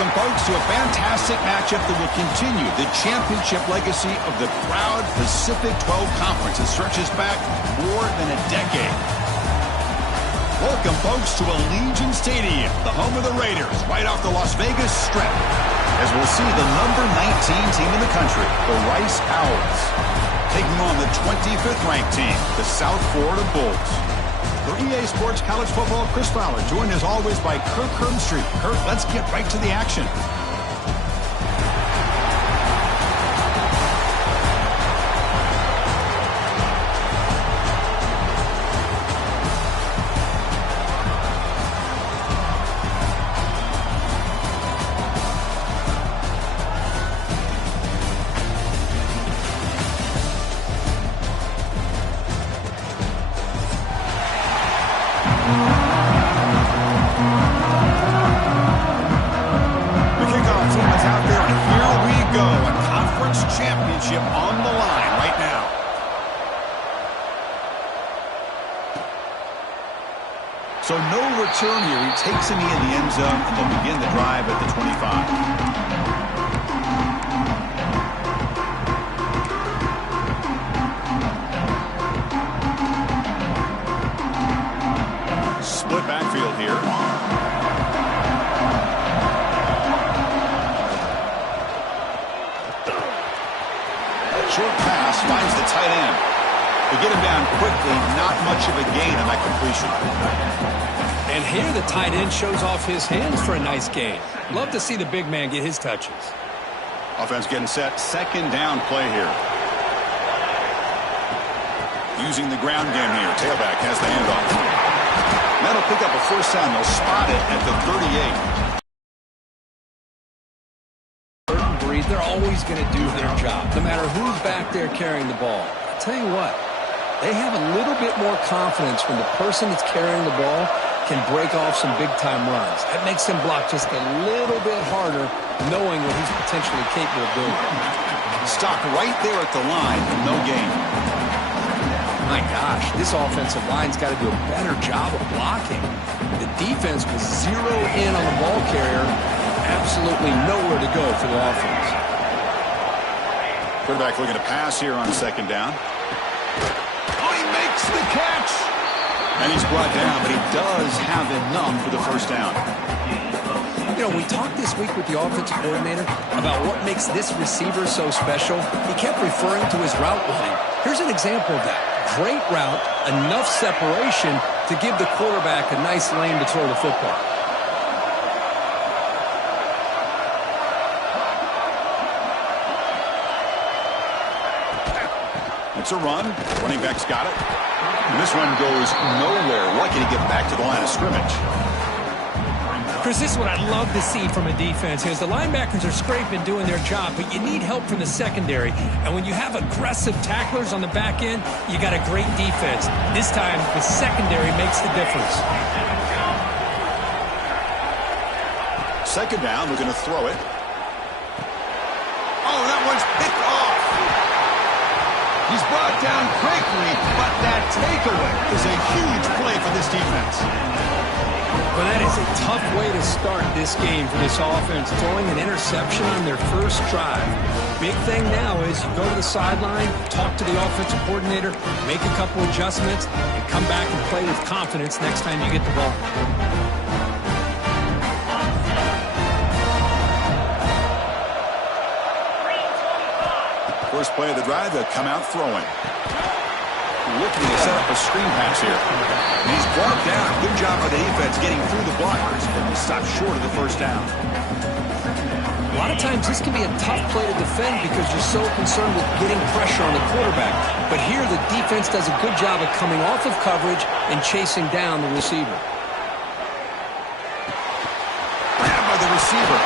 Welcome, folks, to a fantastic matchup that will continue the championship legacy of the proud Pacific 12 Conference that stretches back more than a decade. Welcome, folks, to Allegiant Stadium, the home of the Raiders, right off the Las Vegas Strip, as we'll see the number 19 team in the country, the Rice Owls, taking on the 25th ranked team, the South Florida Bulls. For EA Sports College Football, Chris Fowler, joined as always by Kirk Herbstreit. Kirk, let's get right to the action. Championship on the line right now. So no return here. He takes a knee in the end zone, and they'll begin the drive at the 25. Split backfield here. Short pass finds the tight end. They get him down quickly, not much of a gain on that completion. And here the tight end shows off his hands for a nice gain. Love to see the big man get his touches. Offense getting set. Second down play here. Using the ground game here. Tailback has the handoff. That'll pick up a first down. They'll spot it at the 38. They're always going to do their job, no matter who's back there carrying the ball. I'll tell you what, they have a little bit more confidence when the person that's carrying the ball can break off some big-time runs. That makes him block just a little bit harder, knowing what he's potentially capable of doing. Stopped right there at the line, no gain. My gosh, this offensive line's got to do a better job of blocking. The defense will zero in on the ball carrier. Absolutely nowhere to go for the offense. Quarterback looking to pass here on second down. Oh, he makes the catch! And he's brought down, but he does have enough for the first down. You know, we talked this week with the offensive coordinator about what makes this receiver so special. He kept referring to his route running. Here's an example of that. Great route, enough separation to give the quarterback a nice lane to throw the football. It's a run. Running back's got it. And this one goes nowhere. Lucky to get back to the line of scrimmage. Chris, this is what I love to see from a defense. Is the linebackers are scraping, doing their job, but you need help from the secondary. And when you have aggressive tacklers on the back end, you got a great defense. This time, the secondary makes the difference. Second down, we're going to throw it. Oh, that one's picked off. He's brought down quickly, but that takeaway is a huge play for this defense. Well, that is a tough way to start this game for this offense, throwing an interception on their first drive. Big thing now is you go to the sideline, talk to the offensive coordinator, make a couple adjustments, and come back and play with confidence next time you get the ball. First play of the drive, they'll come out throwing. Looking to set up a screen pass here. And he's brought down. Good job by the defense getting through the blockers, but he stopped short of the first down. A lot of times this can be a tough play to defend because you're so concerned with getting pressure on the quarterback. But here the defense does a good job of coming off of coverage and chasing down the receiver. Grabbed by the receiver.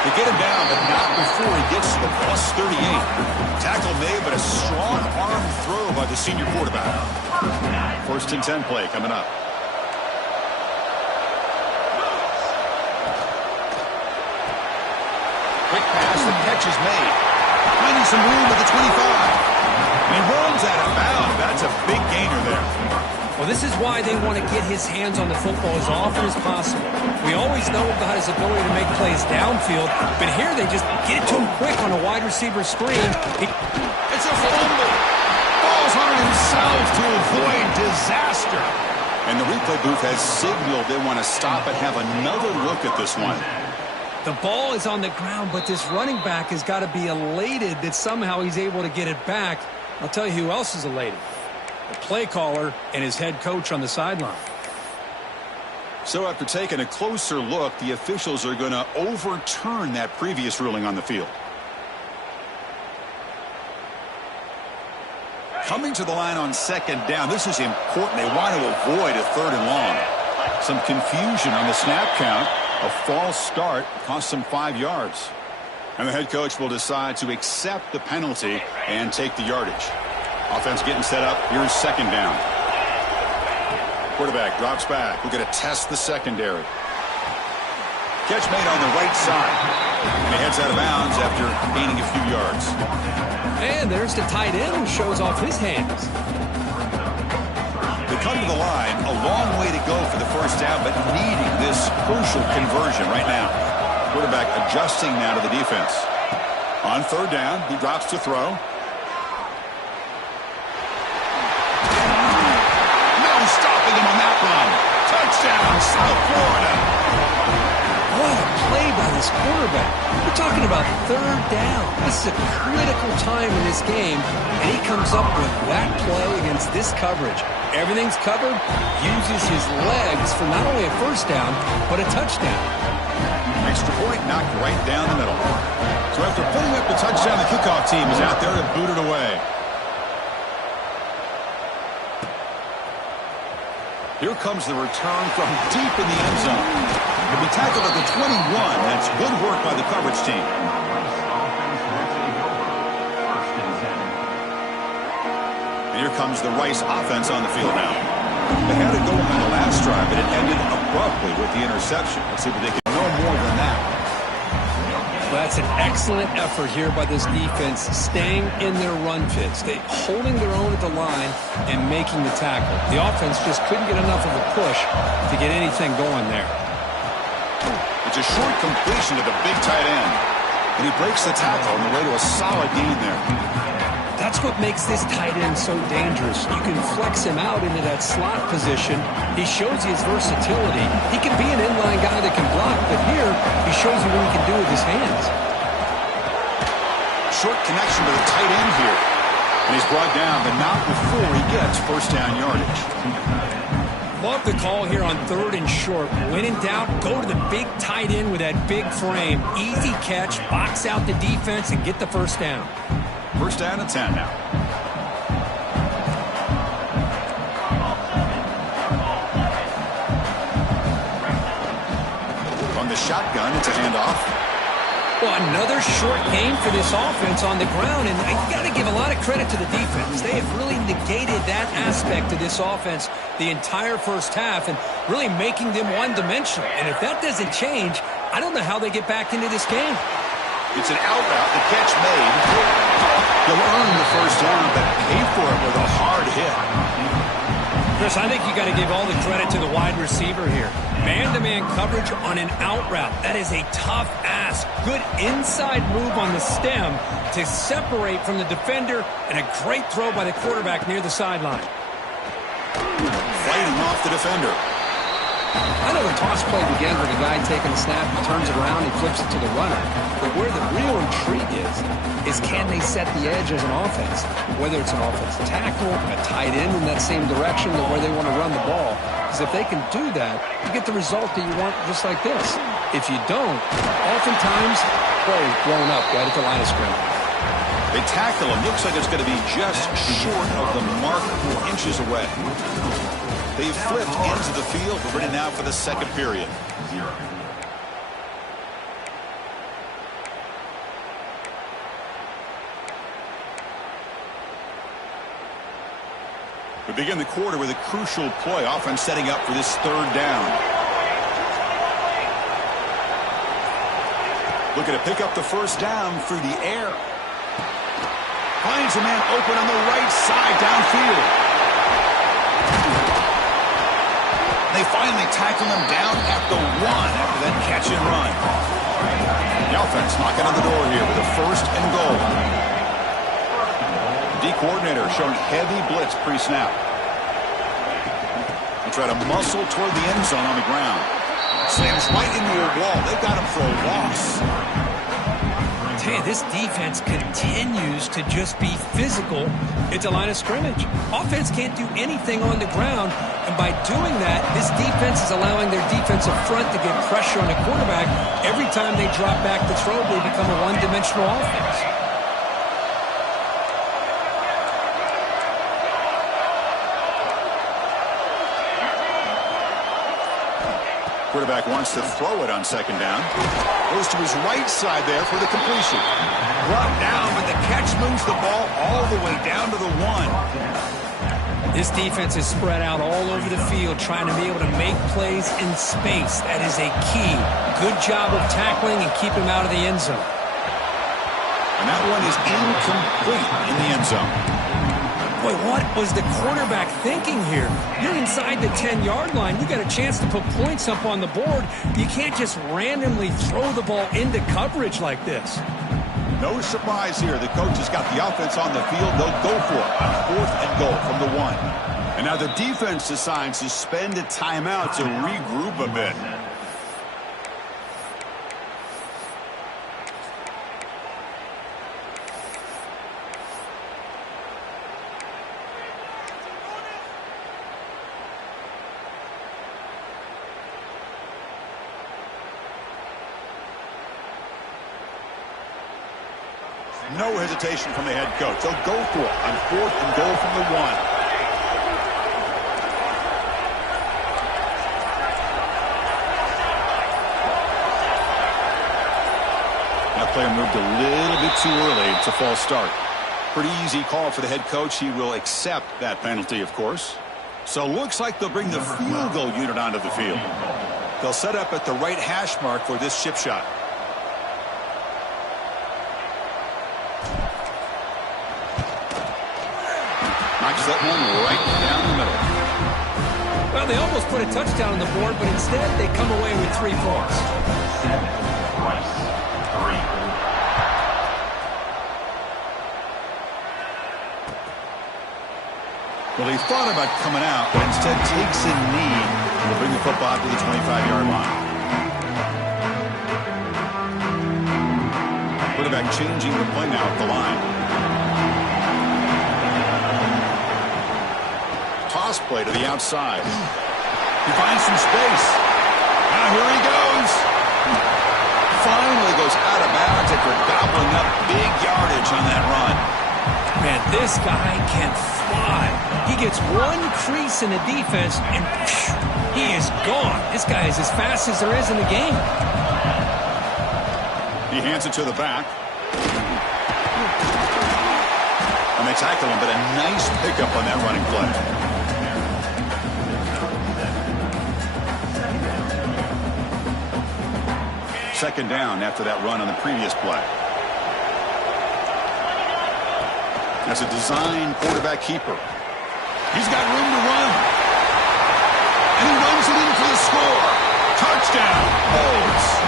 They get him down, but not before he gets to the plus 38. Tackle made, but a strong arm throw by the senior quarterback. First and 10 play coming up. Quick pass, the catch is made. Finding some room at the 25. And he runs out of bounds. That's a big gainer there. Well, this is why they want to get his hands on the football as often as possible. We always know about his ability to make plays downfield, but here they just get it to him quick on a wide receiver screen. It's a fumble. Falls on it himself to avoid disaster. And the replay booth has signaled they want to stop and have another look at this one. The ball is on the ground, but this running back has got to be elated that somehow he's able to get it back. I'll tell you who else is elated. The play caller and his head coach on the sideline. So after taking a closer look, the officials are going to overturn that previous ruling on the field. Coming to the line on second down, this is important. They want to avoid a 3rd and long. Some confusion on the snap count. A false start cost them 5 yards. And the head coach will decide to accept the penalty and take the yardage. Offense getting set up. Here's second down. Quarterback drops back. We're going to test the secondary. Catch made on the right side. And he heads out of bounds after gaining a few yards. And there's the tight end who shows off his hands. They come to the line. A long way to go for the first down, but needing this crucial conversion right now. Quarterback adjusting now to the defense. On 3rd down, he drops to throw. Stopping him on that run. Touchdown, South Florida. What a play by this quarterback. We're talking about 3rd down. This is a critical time in this game, and he comes up with that play against this coverage. Everything's covered, uses his legs for not only a first down, but a touchdown. Extra point knocked right down the middle. So after putting up the touchdown, the kickoff team is out there to boot it away. Here comes the return from deep in the end zone. He'll be tackled at the 21. That's good work by the coverage team. And here comes the Rice offense on the field now. They had it going on the last drive, but it ended abruptly with the interception. Let's see if they can know more than that. Well, that's an excellent effort here by this defense, staying in their run fits. They holding their own at the line and making the tackle. The offense just couldn't get enough of a push to get anything going there. It's a short completion to the big tight end. And he breaks the tackle on the way to a solid gain there. That's what makes this tight end so dangerous. You can flex him out into that slot position. He shows you his versatility. He can be an inline guy that can block, but here he shows you what he can do with his hands. Short connection to the tight end here. And he's brought down, but not before he gets first down yardage. Love the call here on 3rd and short. When in doubt, go to the big tight end with that big frame. Easy catch, box out the defense, and get the first down. First down and 10 now. On the shotgun, it's a handoff. Well, another short game for this offense on the ground, and I got to give a lot of credit to the defense. They have really negated that aspect of this offense the entire first half and really making them one-dimensional. And if that doesn't change, I don't know how they get back into this game. It's an out route, the catch made. He'll earn the first down, but pay for it with a hard hit. Chris, I think you got to give all the credit to the wide receiver here. Man-to-man coverage on an out route. That is a tough ask. Good inside move on the stem to separate from the defender, and a great throw by the quarterback near the sideline. Fighting off the defender. I know the toss play begins with a guy taking the snap, he turns it around, he flips it to the runner. But where the real intrigue is can they set the edge as an offense? Whether it's an offensive tackle, a tight end in that same direction to where they want to run the ball. Because if they can do that, you get the result that you want just like this. If you don't, oftentimes, play is blown up right at the line of scrimmage. They tackle him. Looks like it's going to be just short of the mark, 4 inches away. They've flipped into the field. We're ready now for the second period. We begin the quarter with a crucial play. Offense setting up for this 3rd down. Looking to pick up the first down through the air. Finds a man open on the right side downfield. they finally tackle him down at the 1 after that catch and run. The offense knocking on the door here with a 1st and goal. D coordinator showing heavy blitz pre-snap. They try to muscle toward the end zone on the ground. Slams right into a wall. They've got him for a loss. Hey, this defense continues to just be physical at the line of scrimmage. Offense can't do anything on the ground, and by doing that, this defense is allowing their defensive front to get pressure on the quarterback. Every time they drop back to throw, they become a one-dimensional offense. Quarterback wants to throw it on 2nd down. Goes to his right side there for the completion. Brought down, but the catch moves the ball all the way down to the 1. This defense is spread out all over the field, trying to be able to make plays in space. That is a key. Good job of tackling and keep him out of the end zone. And that one is incomplete in the end zone. Boy, what was the quarterback thinking here? You're inside the 10-yard line. You got a chance to put points up on the board. You can't just randomly throw the ball into coverage like this. No surprise here. The coach has got the offense on the field. They'll go for it on 4th and goal from the 1. And now the defense decides to spend a timeout to regroup a bit. No hesitation from the head coach. They'll go for it on 4th and goal from the 1. That play moved a little bit too early. It's a false start. Pretty easy call for the head coach. He will accept that penalty, of course. So looks like they'll bring the field goal unit onto the field. They'll set up at the right hash mark for this chip shot. Knocks that one right down the middle. Well, they almost put a touchdown on the board, but instead they come away with 3 points. 7 Rice, 3. Well, he thought about coming out, but instead takes a knee and will bring the football to the 25-yard line. Quarterback changing the play now at the line. Toss play to the outside. He finds some space. Now here he goes. Finally goes out of bounds after gobbling up big yardage on that run. Man, this guy can fly. He gets one crease in the defense, and he is gone. This guy is as fast as there is in the game. He hands it to the back. And they tackle him, but a nice pickup on that running play. Second down after that run on the previous play. That's a design quarterback keeper. He's got room to run. And he runs it in for the score. Touchdown, Bolts.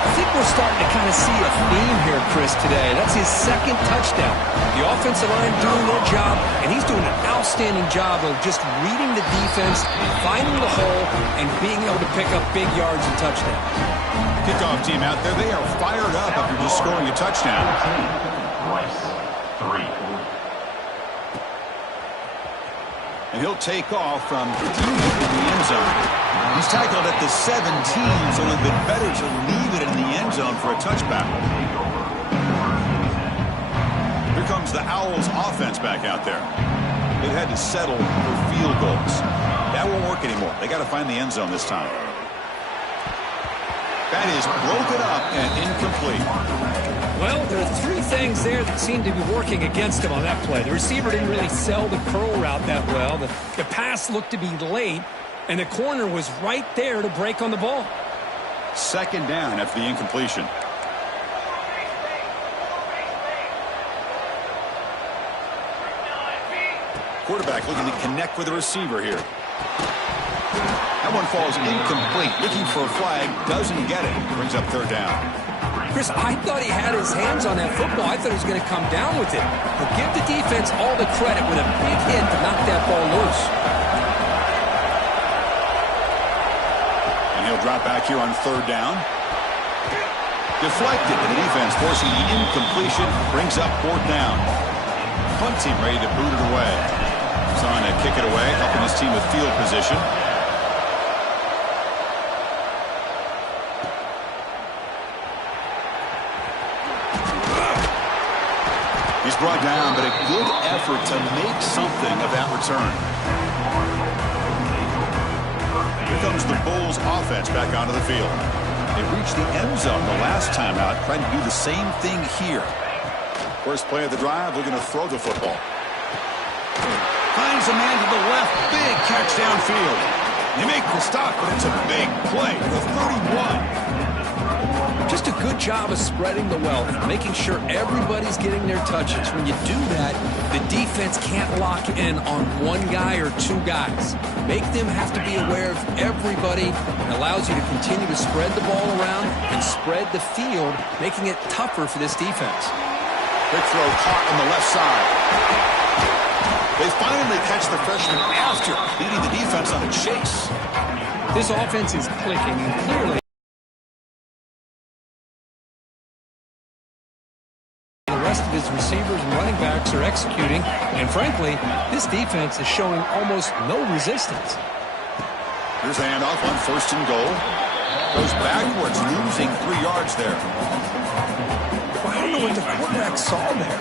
I think we're starting to kind of see a theme here, Chris, today. That's his 2nd touchdown. The offensive line doing their job, and he's doing an outstanding job of just reading the defense, finding the hole, and being able to pick up big yards and touchdowns. Kickoff team out there, they are fired up after just scoring a touchdown. Rice, 3. And he'll take off from deep in the end zone. He's tackled at the 17, so it would have been better to leave it in the end zone for a touchback. Here comes the Owls offense back out there. They've had to settle for field goals. That won't work anymore. They got to find the end zone this time. That is broken up and incomplete. Well, there are 3 things there that seem to be working against him on that play. The receiver didn't really sell the curl route that well. The pass looked to be late, and the corner was right there to break on the ball. Second down after the incompletion. Quarterback looking to connect with the receiver here. That one falls incomplete. Looking for a flag, doesn't get it. Brings up third down. Chris, I thought he had his hands on that football. I thought he was going to come down with it. But give the defense all the credit with a big hit to knock that ball loose. And he'll drop back here on third down. Deflected, and the defense forcing the incompletion. Brings up fourth down. Punt team ready to boot it away. He's on to kick it away, helping his team with field position. He's brought down, but a good effort to make something of that return. Here comes the Bulls offense back onto the field. They reached the end zone the last time out, trying to do the same thing here. First play of the drive, they're going to throw the football. Finds a man to the left, big catch downfield. They make the stop, but it's a big play to the 31. Just a good job of spreading the wealth, making sure everybody's getting their touches. When you do that, the defense can't lock in on one guy or two guys. Make them have to be aware of everybody. It allows you to continue to spread the ball around and spread the field, making it tougher for this defense. Big throw caught on the left side. They finally catch the freshman after leading the defense on a chase. This offense is clicking, and clearly the rest of his receivers and running backs are executing, and frankly, this defense is showing almost no resistance. Here's the handoff on first and goal. Goes backwards, losing 3 yards there. Well, I don't know what the quarterback saw there.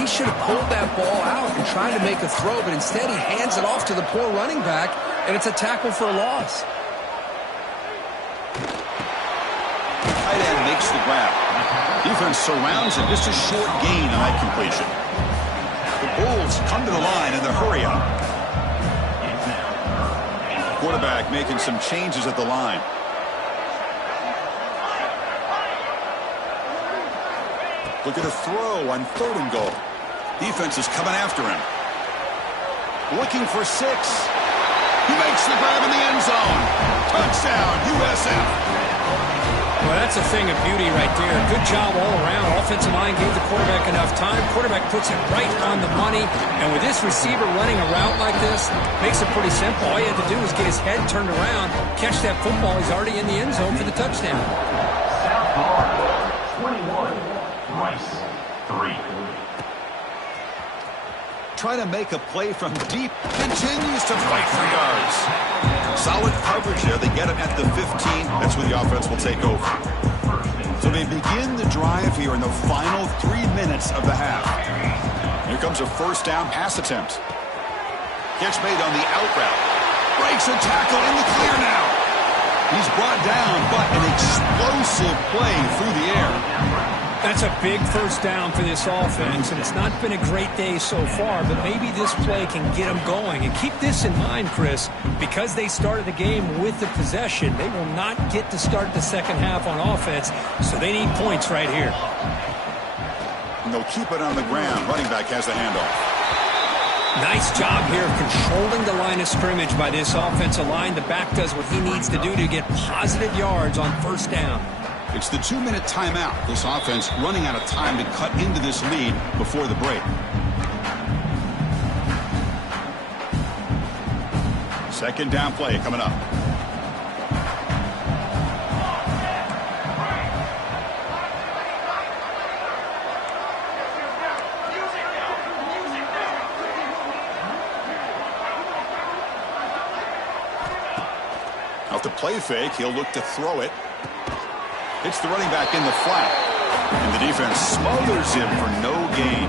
He should have pulled that ball out and tried to make a throw, but instead he hands it off to the poor running back, and it's a tackle for a loss. Tight end makes the grab. Defense surrounds him. Just a short gain on that completion. The Bulls come to the line in the hurry up. Quarterback making some changes at the line. Look at a throw on third and goal. Defense is coming after him. Looking for 6. He makes the grab in the end zone. Touchdown, USF. Well, that's a thing of beauty right there. Good job all around. Offensive line gave the quarterback enough time. Quarterback puts it right on the money. And with this receiver running a route like this, makes it pretty simple. All you have to do is get his head turned around, catch that football. He's already in the end zone for the touchdown. South Florida, 21. Rice, 3. Trying to make a play from deep. Continues to fight for yards. Solid coverage there. They get him at the 15. That's where the offense will take over. So they begin the drive here in the final 3 minutes of the half. Here comes a first down pass attempt. Catch made on the out route. Breaks a tackle in the clear now. He's brought down, but an explosive play through the air. That's a big first down for this offense, and it's not been a great day so far, but maybe this play can get them going. And keep this in mind, Chris, because they started the game with the possession, they will not get to start the second half on offense, so they need points right here. And they'll keep it on the ground. Running back has the handoff. Nice job here of controlling the line of scrimmage by this offensive line. The back does what he needs to do to get positive yards on first down. It's the 2-minute timeout. This offense running out of time to cut into this lead before the break. Second down play coming up. Off the play fake, he'll look to throw it. It's the running back in the flat. And the defense smothers him for no gain.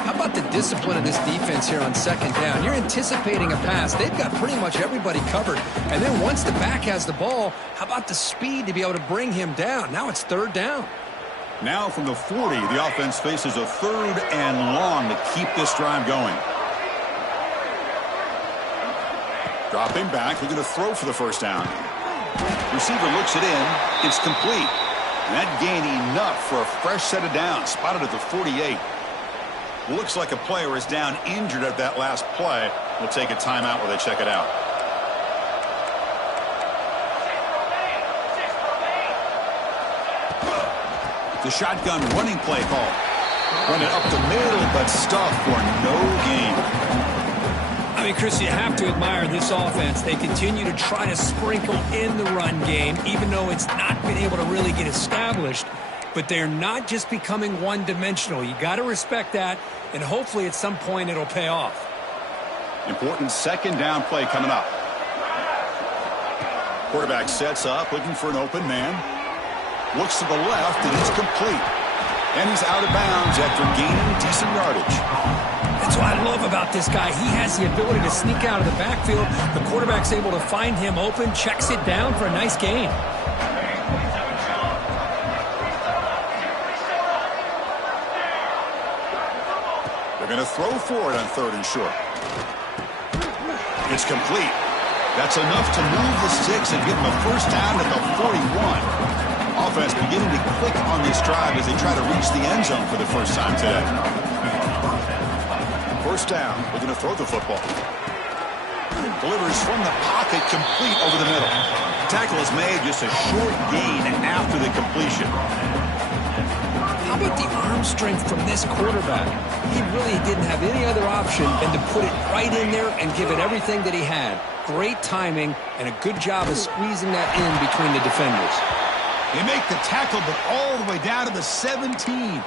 How about the discipline of this defense here on second down? You're anticipating a pass. They've got pretty much everybody covered. And then once the back has the ball, how about the speed to be able to bring him down? Now it's third down. Now from the 40, the offense faces a third and long to keep this drive going. Dropping back, looking to throw for the first down. Receiver looks it in. It's complete. And that gained enough for a fresh set of downs. Spotted at the 48. Looks like a player is down injured at that last play. We'll take a timeout while they check it out. The shotgun running play call. Run it up the middle, but stuffed for no gain. I mean, Chris, you have to admire this offense. They continue to try to sprinkle in the run game, even though it's not been able to really get established. But they're not just becoming one-dimensional. You got to respect that, and hopefully at some point it'll pay off. Important second down play coming up. Quarterback sets up, looking for an open man. Looks to the left, and it's complete. And he's out of bounds after gaining decent yardage. That's what I love about this guy. He has the ability to sneak out of the backfield. The quarterback's able to find him open, checks it down for a nice gain. They're going to throw for it on 3rd and short. It's complete. That's enough to move the sticks and give them a first down at the 41. Offense beginning to click on this drive as they try to reach the end zone for the first time today. First down. We're going to throw the football. Delivers from the pocket, complete over the middle. Tackle is made, just a short gain after the completion. How about the arm strength from this quarterback? He really didn't have any other option than to put it right in there and give it everything that he had. Great timing and a good job of squeezing that in between the defenders. They make the tackle, but all the way down to the 17.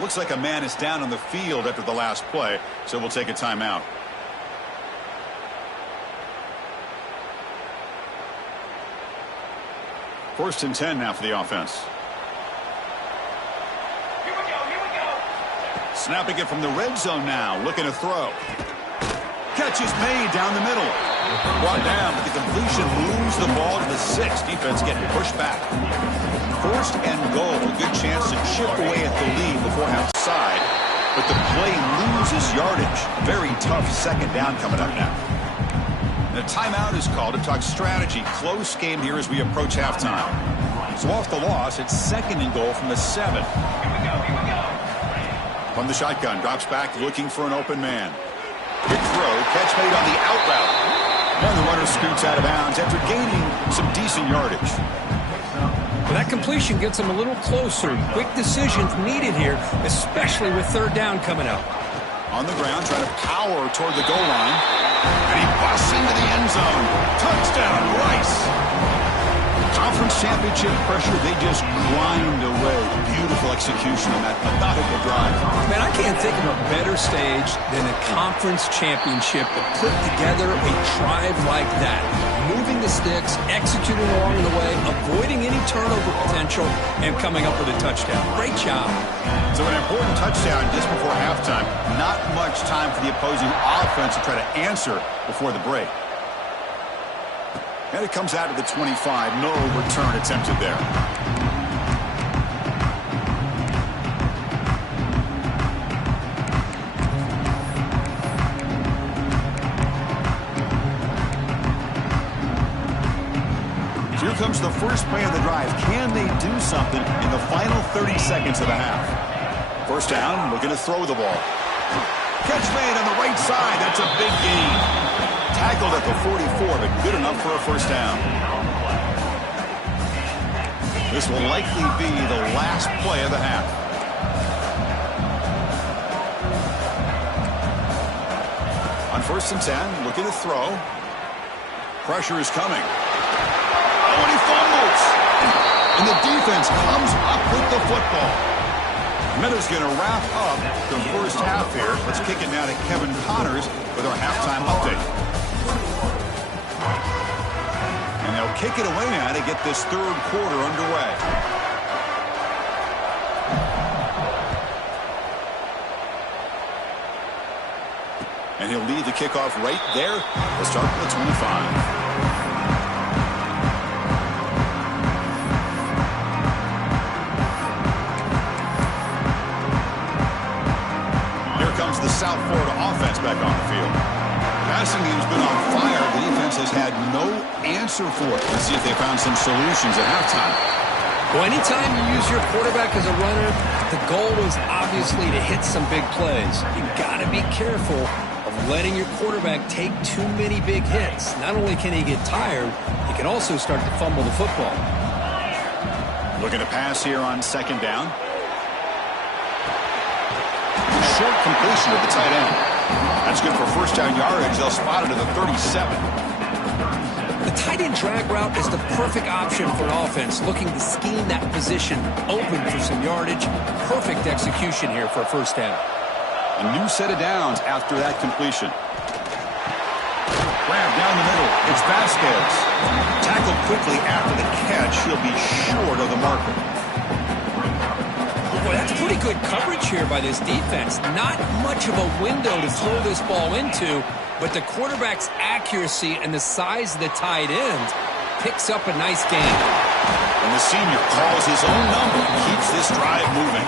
Looks like a man is down on the field after the last play, so we'll take a timeout. First and 10 now for the offense. Here we go. Snapping it from the red zone now, looking to throw. Catch is made down the middle. Brought down, but the completion moves the ball to the 6. Defense getting pushed back. First and goal. A good chance to chip away at the lead before outside. But the play loses yardage. Very tough second down coming up now. The timeout is called to talk strategy. Close game here as we approach halftime. So off the loss, it's 2nd and goal from the 7. Here we go. From the shotgun, drops back looking for an open man. Quick throw, catch made on the out route. And the runner scoots out of bounds after gaining some decent yardage. Well, that completion gets him a little closer. Quick decisions needed here, especially with 3rd down coming up. On the ground, trying to power toward the goal line. And he busts into the end zone. Touchdown, Rice. Conference championship pressure, they just grind away. Beautiful execution on that methodical drive. Man, I can't think of a better stage than a conference championship to put together a drive like that. Moving the sticks, executing along the way, avoiding any turnover potential, and coming up with a touchdown. Great job. So an important touchdown just before halftime. Not much time for the opposing offense to try to answer before the break. And it comes out to the 25. No return attempted there. Here comes the first play of the drive. Can they do something in the final 30 seconds of the half? First down, looking to throw the ball. Catch made on the right side. That's a big gain. Tackled at the 44, but good enough for a first down. This will likely be the last play of the half. On 1st and 10, looking to throw. Pressure is coming. Oh, and he fumbles. And the defense comes up with the football. Meadows going to wrap up the first half here. Let's kick it now to Kevin Connors with our halftime update. And they'll kick it away now to get this 3rd quarter underway. And he'll lead the kickoff right there. We'll start with the 25. The South Florida offense back on the field. Passing game's been on fire. The defense has had no answer for it. Let's see if they found some solutions at halftime. Well, anytime you use your quarterback as a runner, the goal is obviously to hit some big plays. You've got to be careful of letting your quarterback take too many big hits. Not only can he get tired, he can also start to fumble the football. Looking to pass here on second down. Short completion to the tight end. That's good for first down yardage. They'll spot it at the 37. The tight end drag route is the perfect option for an offense looking to scheme that position open for some yardage. Perfect execution here for a first down. A new set of downs after that completion. Grab down the middle. It's Vasquez. Tackled quickly after the catch. He'll be short of the marker. Boy, that's pretty good coverage here by this defense. Not much of a window to throw this ball into, but the quarterback's accuracy and the size of the tight end picks up a nice gain. And the senior calls his own number and keeps this drive moving.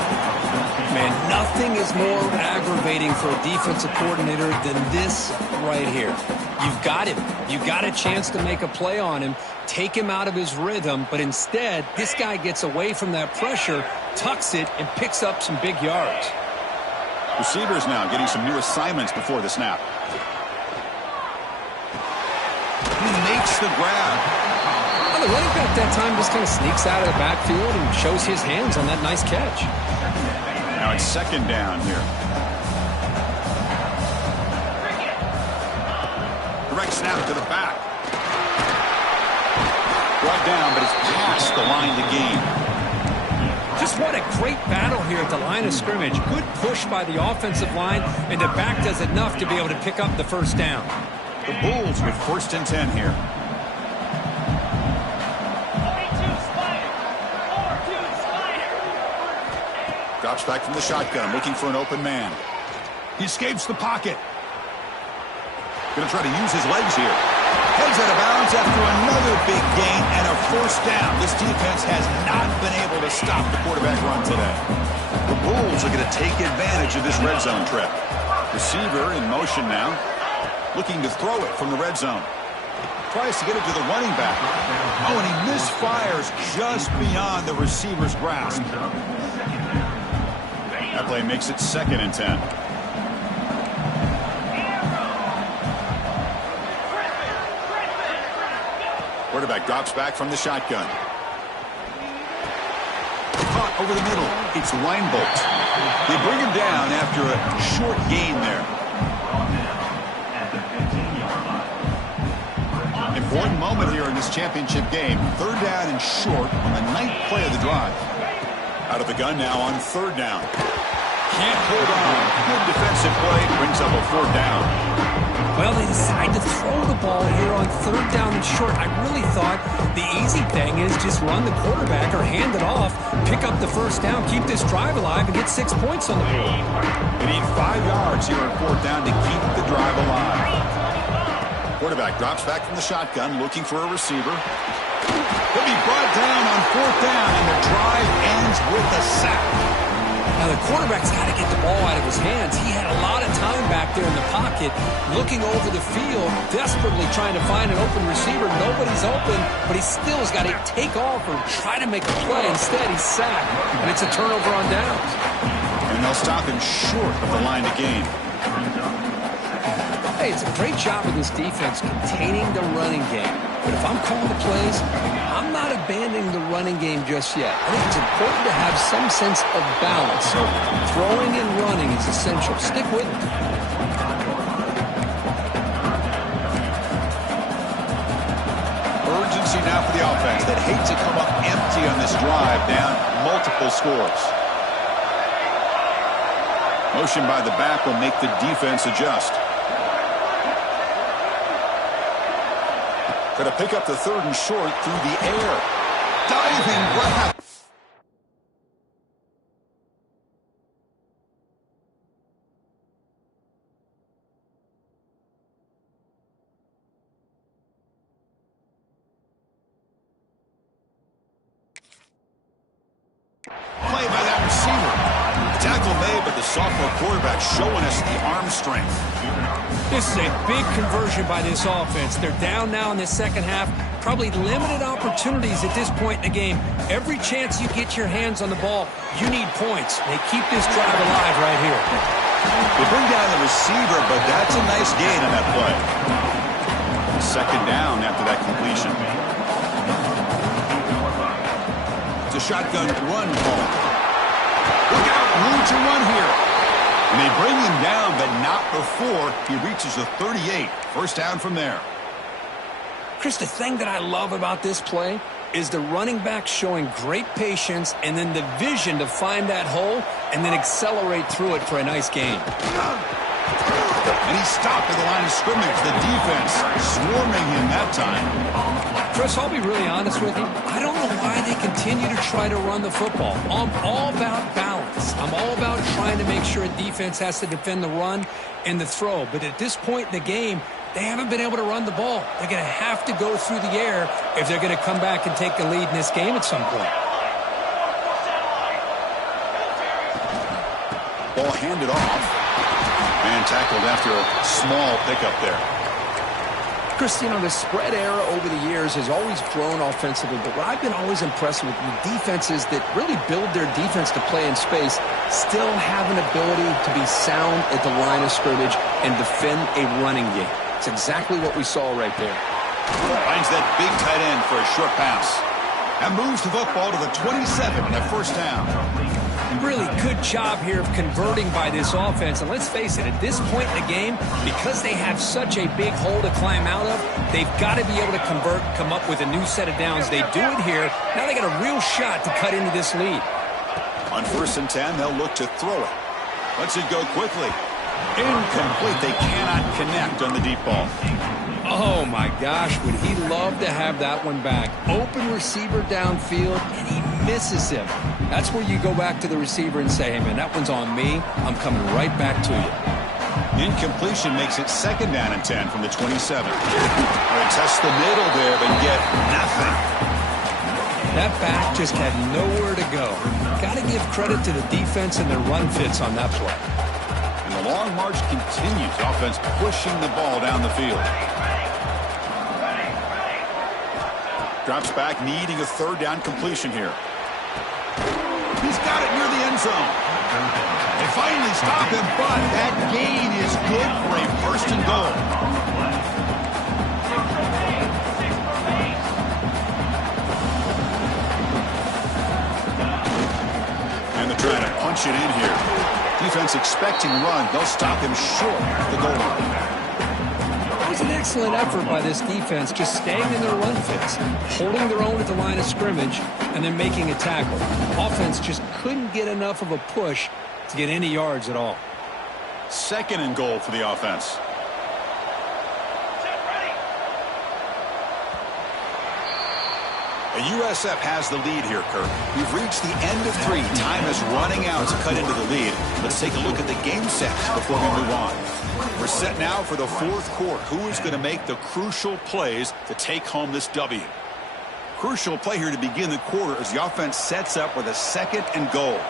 Man, nothing is more aggravating for a defensive coordinator than this right here. You've got him. You've got a chance to make a play on him, take him out of his rhythm, but instead, this guy gets away from that pressure, tucks it, and picks up some big yards. Receivers now getting some new assignments before the snap. He makes the grab. Well, the running back that time just kind of sneaks out of the backfield and shows his hands on that nice catch. Now it's second down here. Direct snap to the back. Brought down, but it's past the line to gain. Just what a great battle here at the line of scrimmage. Good push by the offensive line, and the back does enough to be able to pick up the first down. The Bulls with 1st and 10 here. Drops back from the shotgun, looking for an open man. He escapes the pocket. Going to try to use his legs here. Heads out of bounds after another big gain and a first down. This defense has not been able to stop the quarterback run today. The Bulls are going to take advantage of this red zone trip. Receiver in motion now, looking to throw it from the red zone. Tries to get it to the running back. Oh, and he misfires just beyond the receiver's grasp. That play makes it 2nd and 10. Quarterback drops back from the shotgun. Caught over the middle. It's Weinbolt. They bring him down after a short gain there. Important moment here in this championship game. 3rd down and short on the 9th play of the drive. Out of the gun now on 3rd down. Can't hold on. Good defensive play. Brings up a 4th down. Well, they decide to throw the ball here on 3rd down and short. I really thought the easy thing is just run the quarterback or hand it off, pick up the first down, keep this drive alive, and get 6 points on the board. They need 5 yards here on 4th down to keep the drive alive. Quarterback drops back from the shotgun, looking for a receiver. He'll be brought down on 4th down, and the drive ends with a sack. Now, the quarterback's got to get the ball out of his hands. He had a lot of time back there in the pocket, looking over the field, desperately trying to find an open receiver. Nobody's open, but he still has got to take off or try to make a play. Instead, he's sacked, and it's a turnover on downs. And they'll stop him short of the line to gain. Hey, it's a great job of this defense containing the running game. But if I'm calling the plays, I'm not abandoning the running game just yet. I think it's important to have some sense of balance. So throwing and running is essential. Stick with it. Urgency now for the offense that hates to come up empty on this drive, down multiple scores. Motion by the back will make the defense adjust. Going to pick up the 3rd and short through the air. Diving grab. Play by that receiver. Tackle made, but the sophomore quarterback showing us the arm strength. This is a big conversion by this offense. They're down now in the second half. Probably limited opportunities at this point in the game. Every chance you get your hands on the ball, you need points. They keep this drive alive right here. They bring down the receiver, but that's a nice gain on that play. Second down after that completion. It's a shotgun run call. Look out, room to run here. And they bring him down, but not before he reaches the 38. First down from there. Chris, the thing that I love about this play is the running back showing great patience and then the vision to find that hole and then accelerate through it for a nice gain. And he stopped at the line of scrimmage. The defense swarming him that time. Chris, I'll be really honest with you. I don't know why they continue to try to run the football. I'm all about balance. I'm all about trying to make sure a defense has to defend the run and the throw. But at this point in the game, they haven't been able to run the ball. They're going to have to go through the air if they're going to come back and take the lead in this game at some point. Ball handed off. And tackled after a small pickup there. Chris, you know, the spread era over the years has always grown offensively, but what I've been always impressed with defenses that really build their defense to play in space still have an ability to be sound at the line of scrimmage and defend a running game. It's exactly what we saw right there. Finds that big tight end for a short pass. And moves the football to the 27 on a first down. Really good job here of converting by this offense. And let's face it, at this point in the game, because they have such a big hole to climb out of, they've got to be able to convert, come up with a new set of downs. They do it here. Now they got a real shot to cut into this lead. On 1st and 10, they'll look to throw it. Lets it go quickly. Incomplete. They cannot connect on the deep ball. Oh, my gosh, would he love to have that one back. Open receiver downfield, and he misses him. That's where you go back to the receiver and say, hey, man, that one's on me. I'm coming right back to you. Incompletion makes it 2nd down and 10 from the 27. They test the middle there, but get nothing. That back just had nowhere to go. Got to give credit to the defense and their run fits on that play. And the long march continues. Offense pushing the ball down the field. Drops back, needing a 3rd down completion here. He's got it near the end zone. They finally stop him, but that gain is good for a 1st and goal. And they're trying to punch it in here. Defense expecting run. They'll stop him short of the goal line. It was an excellent effort by this defense, just staying in their run fits, holding their own at the line of scrimmage, and then making a tackle. Offense just couldn't get enough of a push to get any yards at all. 2nd and goal for the offense. The USF has the lead here, Kirk. We've reached the end of 3. Time is running out to cut into the lead. Let's take a look at the game sets before we move on. We're set now for the 4th quarter. Who is going to make the crucial plays to take home this W? Crucial play here to begin the quarter as the offense sets up with a 2nd and goal.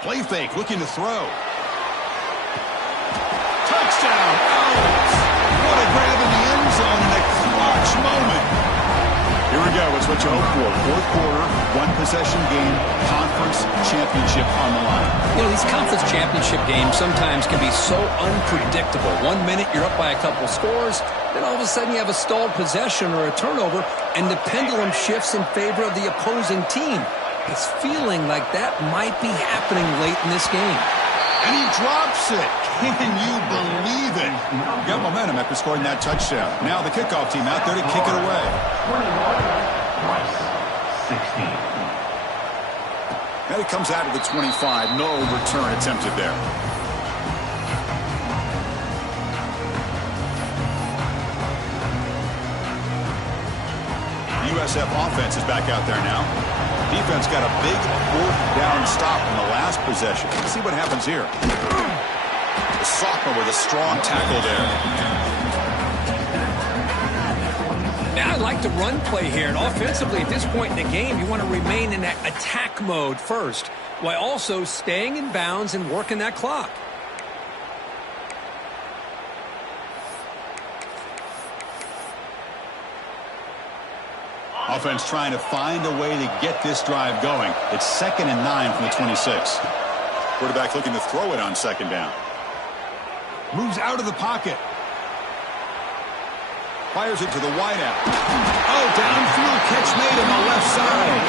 Play fake, looking to throw. Touchdown! Oh, what a grab in the end zone in a clutch moment. Here we go. It's what you hope for. 4th quarter, 1-possession game, conference championship on the line. You know, these conference championship games sometimes can be so unpredictable. 1 minute you're up by a couple scores, then all of a sudden you have a stalled possession or a turnover, and the pendulum shifts in favor of the opposing team. It's feeling like that might be happening late in this game. And he drops it. Can you believe it? Got momentum after scoring that touchdown. Now the kickoff team out there to kick it away. 16. And it comes out of the 25. No return attempted there. USF offense is back out there now. Defense got a big 4th down stop in the last possession. Let's see what happens here. The sophomore with a strong tackle there. Now I like the run play here. And offensively, at this point in the game, you want to remain in that attack mode first, while also staying in bounds and working that clock. Offense trying to find a way to get this drive going. It's 2nd and 9 from the 26. Quarterback looking to throw it on 2nd down. Moves out of the pocket. Fires it to the wideout. Oh, downfield catch made on the left side.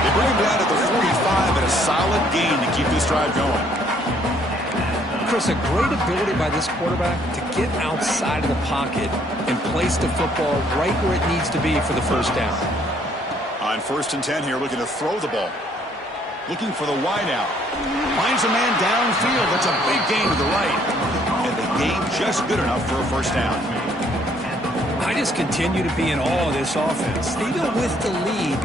They bring him down to the 45 and a solid gain to keep this drive going. Chris, a great ability by this quarterback to get outside of the pocket and place the football right where it needs to be for the first down. On 1st and 10 here, looking to throw the ball. Looking for the wideout. Finds a man downfield. That's a big gain to the right. And the gain just good enough for a first down. I just continue to be in awe of this offense. Even with the lead,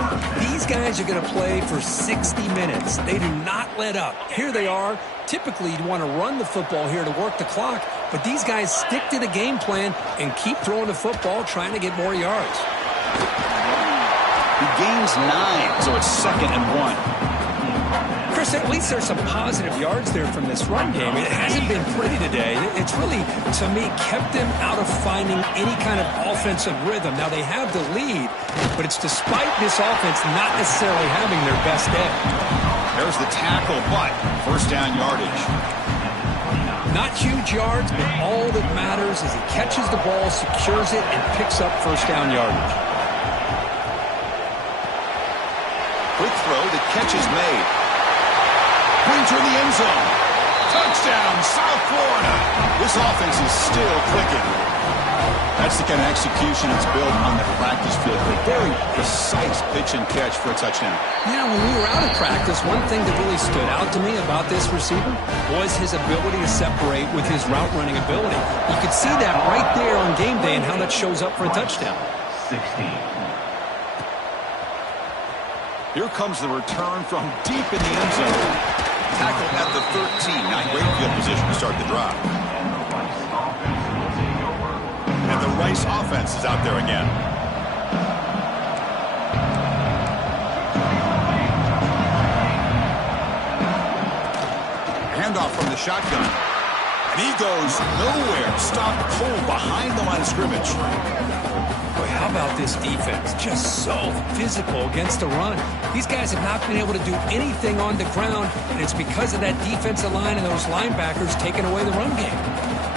these guys are going to play for 60 minutes. They do not let up. Here they are. Typically, you'd want to run the football here to work the clock, but these guys stick to the game plan and keep throwing the football, trying to get more yards. He gains 9, so it's 2nd and 1. Chris, at least there's some positive yards there from this run game. It hasn't been pretty today. It's really, to me, kept them out of finding any kind of offensive rhythm. Now, they have the lead, but it's despite this offense not necessarily having their best day. There's the tackle, but first down yardage. Not huge yards, but all that matters is he catches the ball, secures it, and picks up first down yardage. Quick throw, the catch is made. Pointer in the end zone. Touchdown, South Florida. This offense is still clicking. That's the kind of execution it's built on the practice field. A very precise pitch and catch for a touchdown. Yeah, when we were out of practice, one thing that really stood out to me about this receiver was his ability to separate with his route running ability. You could see that right there on game day and how that shows up for a touchdown. 16. Here comes the return from deep in the end zone. Tackled at the 13. Not great field position to start the drive. And the Rice offense is out there again. Handoff from the shotgun. And he goes nowhere. Stopped cold behind the line of scrimmage. Boy, how about this defense? Just so physical against the run. These guys have not been able to do anything on the ground, and it's because of that defensive line and those linebackers taking away the run game.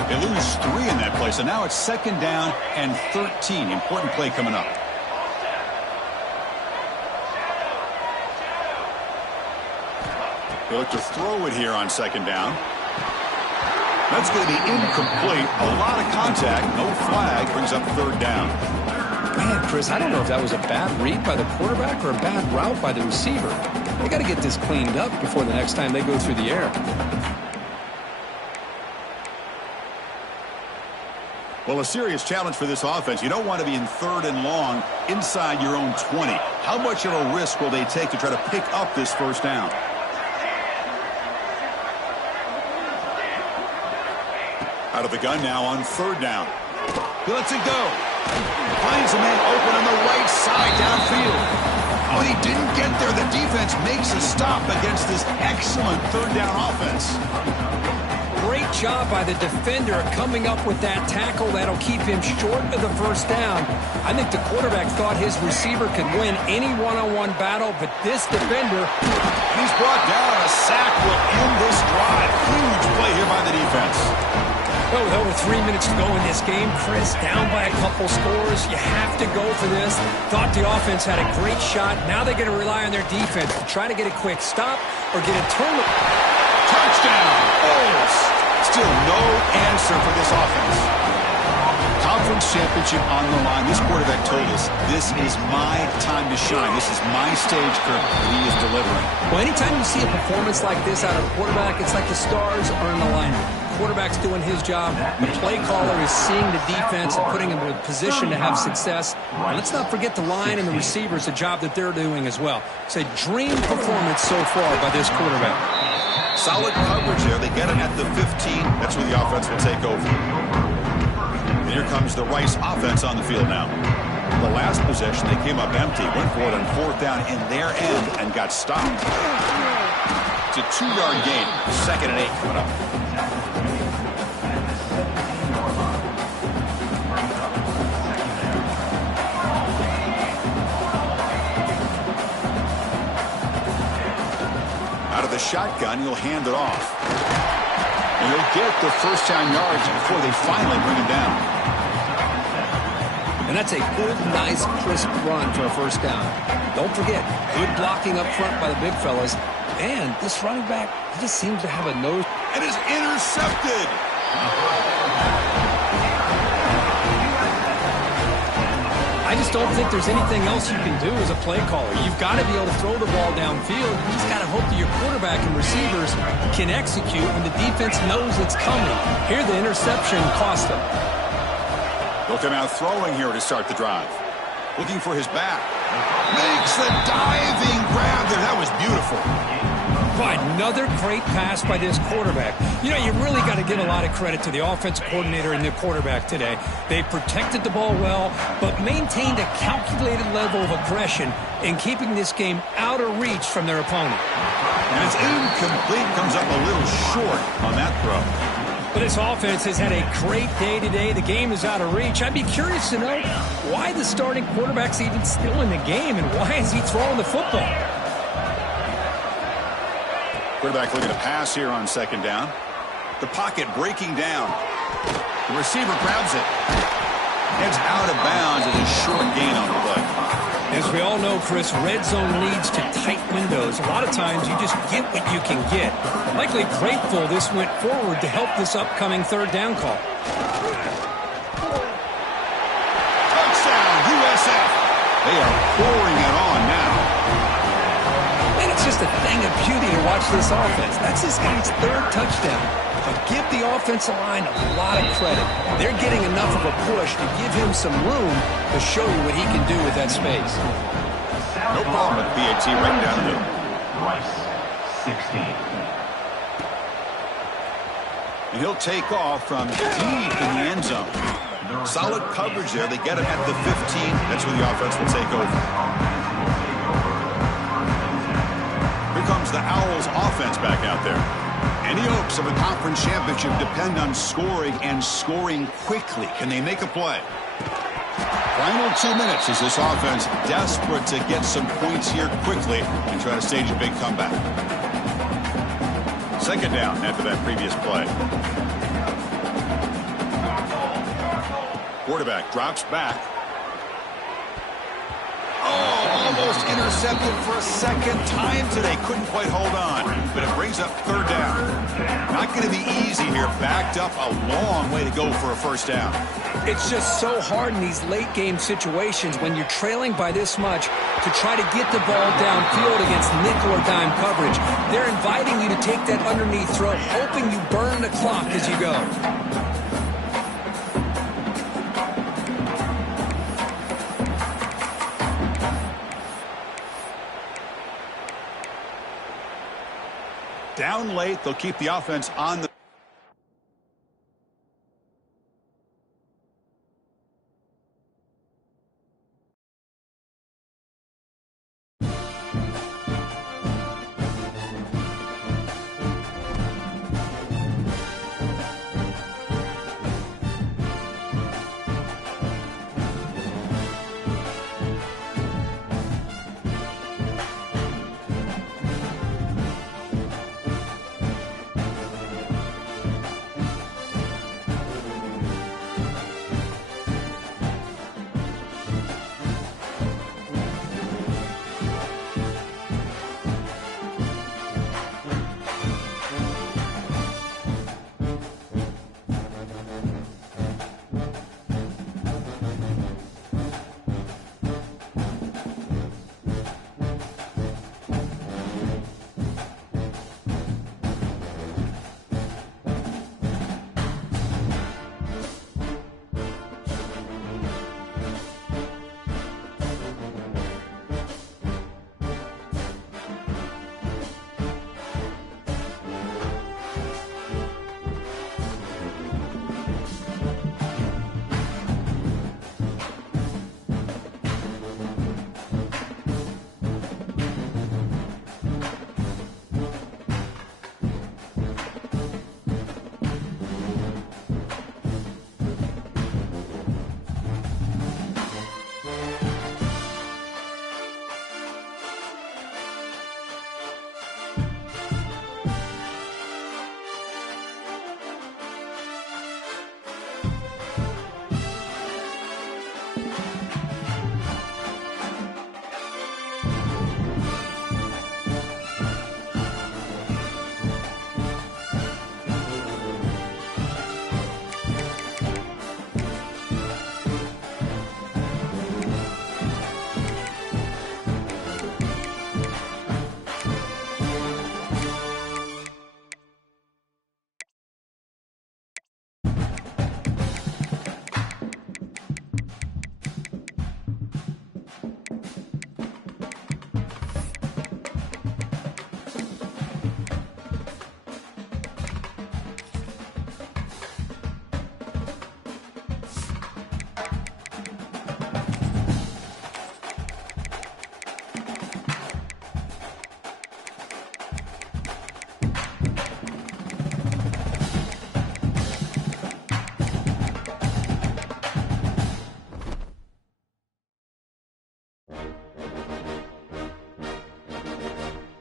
They lose 3 in that play, so now it's 2nd down and 13. Important play coming up. They look to throw it here on 2nd down. That's going to be incomplete. A lot of contact. No flag. Brings up 3rd down. Man, Chris, I don't know if that was a bad read by the quarterback or a bad route by the receiver. They got to get this cleaned up before the next time they go through the air. Well, a serious challenge for this offense. You don't want to be in 3rd and long inside your own 20. How much of a risk will they take to try to pick up this first down? Out of the gun now on 3rd down. He lets it go. Finds a man open on the right side downfield. Oh, he didn't get there. The defense makes a stop against this excellent 3rd down offense. Great job by the defender coming up with that tackle that'll keep him short of the first down. I think the quarterback thought his receiver could win any one-on-one battle, but this defender... He's brought down. A sack will end this drive. Huge play here by the defense. Well, with over 3 minutes to go in this game, Chris, down by a couple scores. You have to go for this. Thought the offense had a great shot. Now they're going to rely on their defense to try to get a quick stop or get a turnover. Touchdown! Bulls! Still no answer for this offense. Conference championship on the line. This quarterback told us, this is my time to shine. This is my stage, Kirk, and he is delivering. Well, anytime you see a performance like this out of a quarterback, it's like the stars are in alignment. Quarterback's doing his job. The play caller is seeing the defense and putting him in a position to have success. And let's not forget the line and the receivers, the job that they're doing as well. It's a dream performance so far by this quarterback. Solid coverage there. They get it at the 15. That's where the offense will take over. And here comes the Rice offense on the field now. The last possession, they came up empty. Went for it on 4th down in their end and got stopped. It's a 2-yard gain. 2nd and 8 coming up. of the shotgun. He'll hand it off. And he'll get the first down yards before they finally bring him down. And that's a good, nice, crisp run for a first down. Don't forget, good blocking up front by the big fellas. And this running back, he just seems to have a nose. And is intercepted. I just don't think there's anything else you can do as a play caller. You've got to be able to throw the ball downfield. You just got to hope that your quarterback and receivers can execute when the defense knows it's coming. Here, the interception cost them. Hilton out throwing here to start the drive. Looking for his back. Makes the diving grab there. That was beautiful. Boy, another great pass by this quarterback. You know, you really got to give a lot of credit to the offensive coordinator and the quarterback today. They protected the ball well, but maintained a calculated level of aggression in keeping this game out of reach from their opponent. And it's incomplete. Comes up a little short on that throw. But this offense has had a great day today. The game is out of reach. I'd be curious to know why the starting quarterback's even still in the game and why is he throwing the football? Quarterback looking to pass here on second down. The pocket breaking down. The receiver grabs it. It's out of bounds as a short gain on the play. As we all know, Chris, red zone leads to tight windows. A lot of times you just get what you can get. Likely grateful this went forward to help this upcoming third down call. Touchdown, USF. They are pouring it on now. And it's just a thing of beauty to watch this offense. That's this guy's third touchdown. But give the offensive line a lot of credit. They're getting enough of a push to give him some room to show you what he can do with that space. No problem with PAT right down the middle. Rice, 16. And he'll take off from deep in the end zone. Solid coverage there. They get him at the 15. That's where the offense will take over. Here comes the Owls offense back out there. Any hopes of a conference championship depend on scoring and scoring quickly. Can they make a play? Final 2 minutes as this offense desperate to get some points here quickly and try to stage a big comeback. Second down after that previous play. Quarterback drops back. Oh, almost intercepted for a second time today. Couldn't quite hold on, but it brings up third down. Not going to be easy here. Backed up a long way to go for a first down. It's just so hard in these late game situations when you're trailing by this much to try to get the ball downfield against nickel or dime coverage. They're inviting you to take that underneath throw, hoping you burn the clock as you go. Down late, they'll keep the offense on the